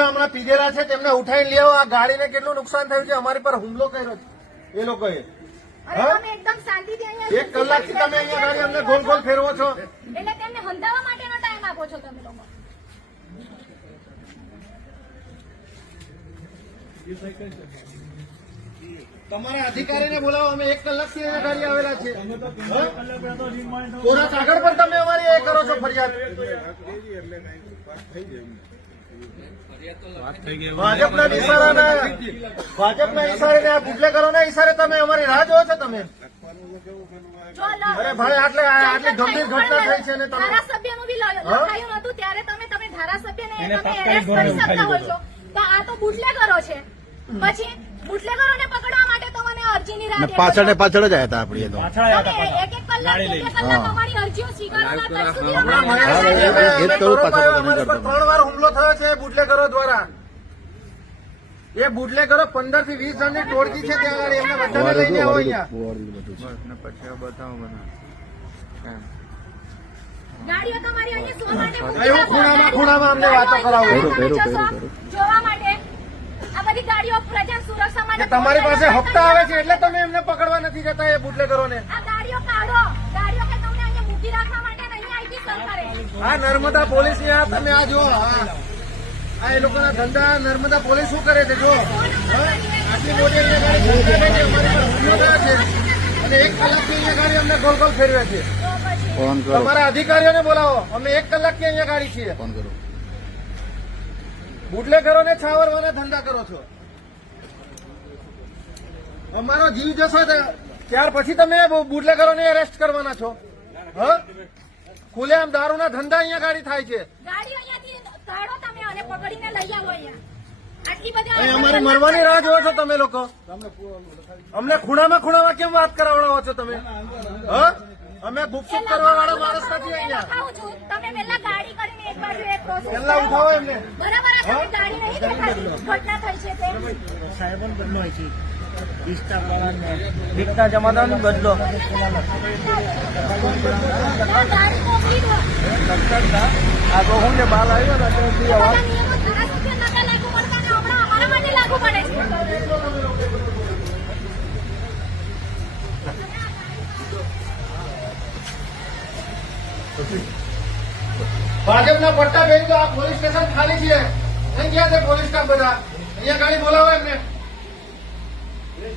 બધા હમણાં પીધેલા છે તેમને ઉઠાઈ લેવો. આ ગાડીને કેટલું નુકસાન થયું છે, અમારી પર હુમલો કર્યો છે એ લોકોએ. એકદમ શાંતિથી અહીંયા 1 કલાકથી તમે અહીંયા ગાડી અમને ગોલ ગોલ ફેરવો છો. એટલે તેમને હંધાવા માટેનો ટાઈમ આપો છો તમે લોકો. તમારા અધિકારીને બોલાવો. અમે 1 કલાકથી અહીંયા ગાડી આવેલા છે. કોના કાગળ પર તમે અમારી એ કરો છો ફરિયાદ? ભાજપના ઈશારે આ બુટલેગરોના ઈશારે તમે અમારી રાહ જોવો છો. તમે અરે ભાઈ આટલી ગંભીર ઘટના થઈ છે ને તમે ધારાસભ્યનું બી લખાયું હતું ત્યારે તમે ધારાસભ્યને તમે એરેસ્ટ કરી શકતા હોય છો. તો આ તો બુટલેગરો છે. પછી બુટલેગરોને પકડવા માટે તમને અરજીની રાહ પાછળ જ આવ્યા હતા આપડી. એક કલાક અમારી અરજીઓ સ્વીકારવા સુધી 3 વાર હુમલો થયો છે બુટલેગરો દ્વારા. એ બુટલેગરો 15 થી 20 જણની ટોળકી છે ત્યાં આગળ. એમને બધાને લઈને આવો અહીંયા. ગાડીઓ તમારી અહીંયા ખૂણામાં અમને વાતો કરાવો. જોવા માટે આ બધી ગાડીઓ પ્રજા સુરક્ષા માટે તમારી પાસે હપ્તા આવે છે એટલે તમે એમને પકડવા નથી જતા એ બુટલેગરોને. આ ગાડીઓ કાઢો. ગાડીઓ કે તમને અહીંયા મૂકી રાખવા માટે નહીં આવી સરકારે. આ નર્મદા પોલીસ તમે આ જો આ એ લોકોના ધંધા નર્મદા પોલીસ શું કરે છે જો. આટલી મોટી અહીંયા ગાડી અમારી પર હુમલો થયો છે અને 1 કલાકથી અહીંયા ગાડી અમને ગોલ ગોલ ફેરવે છે. તમારા અધિકારીઓને બોલાવો. અમે 1 કલાકથી અહીંયા ગાડી છીએ. બુટલેગરોને છાવરવાના ધંધા કરો છો. અમારો જીવ જશો ત્યાર પછી તમે બુટલેગરોને એરેસ્ટ કરવાના છો. ખુલ્લેઆમ દારૂના ધંધા અહીંયા ગાડી થાય છે. ગાડીઓ અહીંયાથી કાઢો તમે અને પકડીને લઈ આવો અહીંયા. આટલી બધી અમારી મરવાની રાહ જોવો છો તમે લોકો. અમને ખૂણામાં કેમ વાત કરાવડાવો છો તમે? અમે ગુપચુપ કરવા વાળા માણસ નથી અહીંયા. તમે પહેલા ગાડી કરીને એક બાજુ એક પ્રોસેસ પહેલા ઉઠાવો એમને. બરાબર છે. ગાડી નહીં દેખાતી ઘટના થઈ છે તે સાહેબન બદલો હોય છે. ભીખના જમાદારનો બદલો ગાડી મોકલી દો. આ તો હું જે બાલ આવ્યો ને બધા નિયમો ધારાસભ્ય નતા લાગુ પડતા ને હમણાં અમારા માટે લાગુ પડે છે. ભાજપના પટ્ટા પહેરી તો આ પોલીસ સ્ટેશન ખાલી છે. અહીં ગયા છે પોલીસ સ્ટાફ બધા. અહીંયા ગાડી બોલાવો એમને.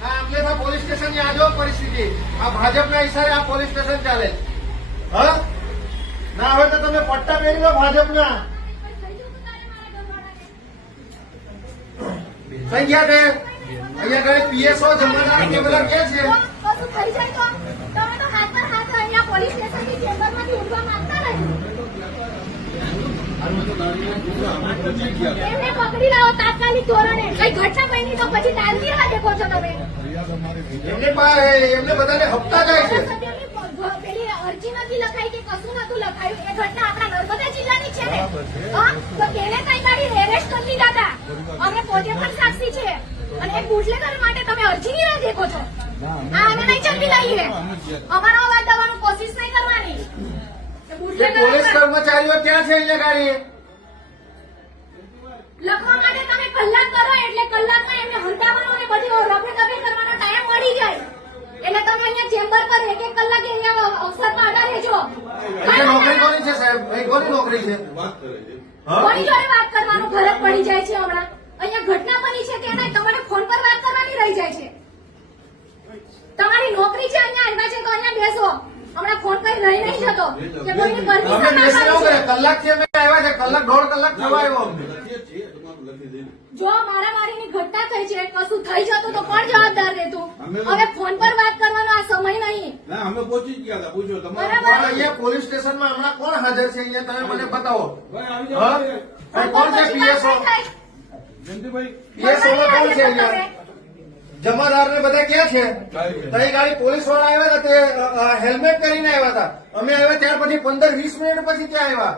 આ અમલેથા પોલીસ સ્ટેશન ની આજો પરિસ્થિતિ. આ ભાજપના ઈશારે આ પોલીસ સ્ટેશન ચાલે. ના હોય તો તમે પટ્ટા પહેરી લો ભાજપના. કઈ ગયા છે? અહીંયા ગાડી પીએસઓ જમાદાર કે બધા કે છે. કશું થઈ જાય તો તમે તો હાથ પર હાથ અહીંયા પોલીસ સ્ટેશનની ચેમ્બરમાંથી ઉઠવા માંગતા નથી. એમને પકડી લાવો તાત્કાલિક ધોરણે. કઈ ઘટના બની તો પછી ટાલતી રાહ દેખો છો તમે. એમને બધાને હપ્તા જાય છે. પેલી અરજી નથી લખાઈ કે કશું નતું લખાયું. એ ઘટના આપણા નર્મદા જિલ્લાની છે ને. તો તેને કઈ ગાડી એરેસ્ટ કરી લીધા હતા. અમે પોતે પણ સાક્ષી છે. અને એ બુટલેગર માટે તમે અરજીની રાહ દેખો છો. આ અમે નહીં ચલવી લઈએ. અમારો અવાજ દબાવવાની કોશિશ નહીં કરવાની. પોલીસ કર્મચારીઓ ક્યાં છે અહીંયા ગાડી? લખવા માટે તમે કલાક કરો એટલે કલાકમાં એમને હંતાવાનો અને બધી રફેદફી કરવાનો ટાઈમ મળી જાય. એટલે તમે અહીંયા ચેમ્બર પર 1 કલાક અહીંયા અવસરમાં આડા રહેજો. નોકરી કોની છે સાહેબ? કોની નોકરી છે? કોની જોડે વાત કરવાનો ફરક પડી જાય છે હમણાં. અહીંયા ઘટના બની છે તેના તમારે ફોન પર વાત કરવાની રહી જાય છે. તમારી નોકરી છે અહીંયા આવ્યા છે તો અહીંયા બેસો. હમણાં ફોન કરી રહી નહીં જતો કે કોઈની પરમિશન ના પાડી. કલાકથી અમે આવ્યા છે. કલાક 1.5 કલાક થવા આવ્યો. જો મારામારીની ઘટના થઈ છે કશું થઈ જતું તો કોણ જવાબદાર રહેતું? હવે ફોન પર વાત કરવાનો આ સમય નહીં. અમે પહોંચી ગયા હતા. પૂછો બરાબર. અહીંયા પોલીસ સ્ટેશનમાં હમણાં કોણ હાજર છે? અહીંયા તમે મને બતાવો. ફોન કોણ પર છે પછી પીએસઓ? વાત થાય. જયંતિભાઈ પીએસઓ કોણ છે અહીંયા? જમાદાર ને બધા ક્યાં છે? તઈ ગાડી પોલીસ વાળા આવ્યા હતા તે હેલ્મેટ કરીને આવ્યા હતા. અમે આવ્યા ત્યાર પછી 15-20 મિનિટ પછી ત્યાં આવ્યા.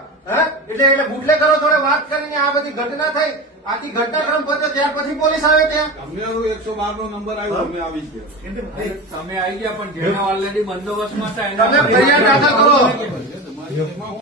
એટલે બુટલેગરો જોડે વાત કરીને આ બધી ઘટના થઈ. આખી ઘટનાક્રમ પત્યો ત્યાર પછી પોલીસ આવે ત્યાં. અમને 112 નો નંબર આવ્યો. અમે આવી ગયા. તમે આવી ગયા પણ જેના ઓલરેડી બંદોબસ્તમાં હતા તમે ફરિયાદ દાખલ કરો.